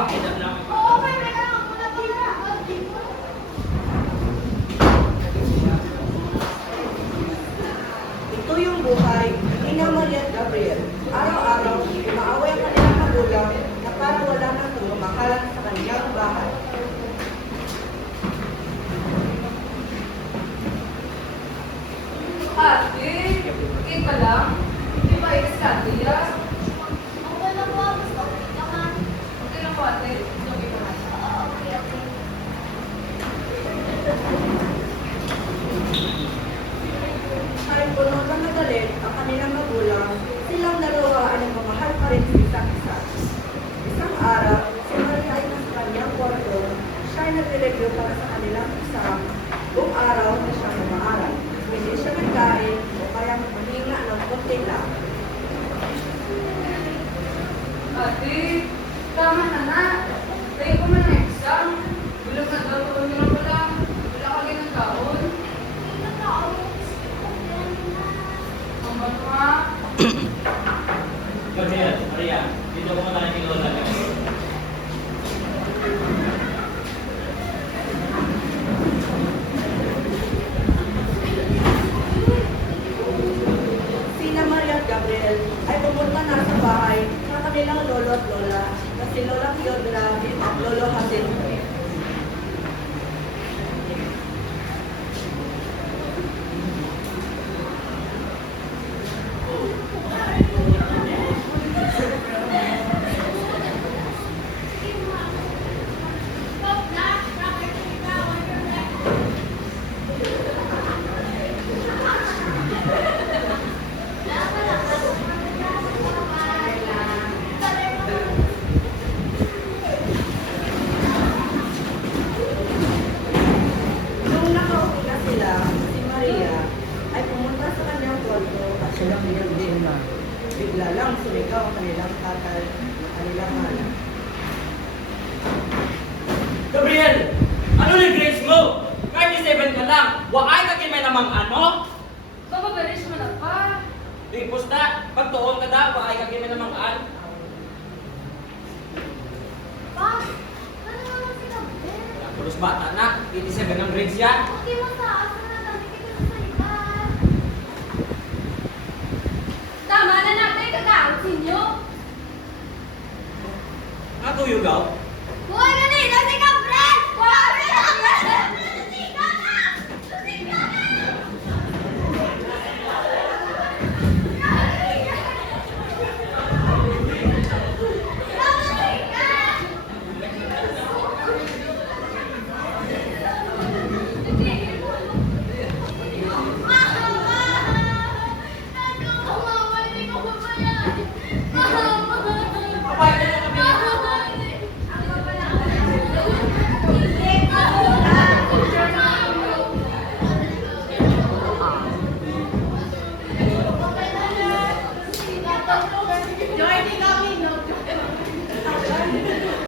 Bakit lang? Oo, may kailangan ko na pala. Ito yung buhay ni Ina Maria at Gabriel. Araw-araw, umaaway ang kanilang magulang na parang wala nang tumamakalan sa kanilang bahay. Ate, okay pa lang? Hindi ba iskate yan? Okay lang po, gusto ko naman. Okay lang po ate. Okay pa lang. Oo, okay, okay. Kahit puno ng nagalit ang kanilang magulang, silang dalawa ay nagmamahal pa rin sa isa't isa. Isang araw, si Maria ay nasa kanyang kwarto, siya ay nagre-review para sa kanilang exam. Buong araw na siya umaaral. Hindi siya nagkain o kaya huminga ng konti lang. Ate, tama na na. Tayo ko man ang exam. Bilang na daw ko nyo lang pala. Wala ka ganang taon. Hindi na ako. Ang bato nga. Gabriel, Maria, dito ko muna yung lola niyo. Sina Maria at Gabriel ay pumunta na sa bahay ng kanilang lolo at lola na si Lola Piodra at Lolo Jacinto. Nung nakauwi na sila, si Maria ay pumunta sa kanyang kwarto at siya lang din na. Bigla lang sumigaw ang kanilang tatay na kanilang anak. Gabriel! Ano ni grades mo? Kahit 7 ka lang, waay ka may namang ano? Bababaris mo na pa. Di pusta, pag tuon ka da, waay ka may namang ano? Pa, ano naman si Gabriel? Pulos bata na, 87 ang grades yan. Hindi mo sa asa na dami kita sa iba. Tama na natin, kakaon sinyo. Ako yugaw. Buhay na nila si Gabriel! Buhay na Gabriel! Tika na! Tika na! Joy, di kami, no?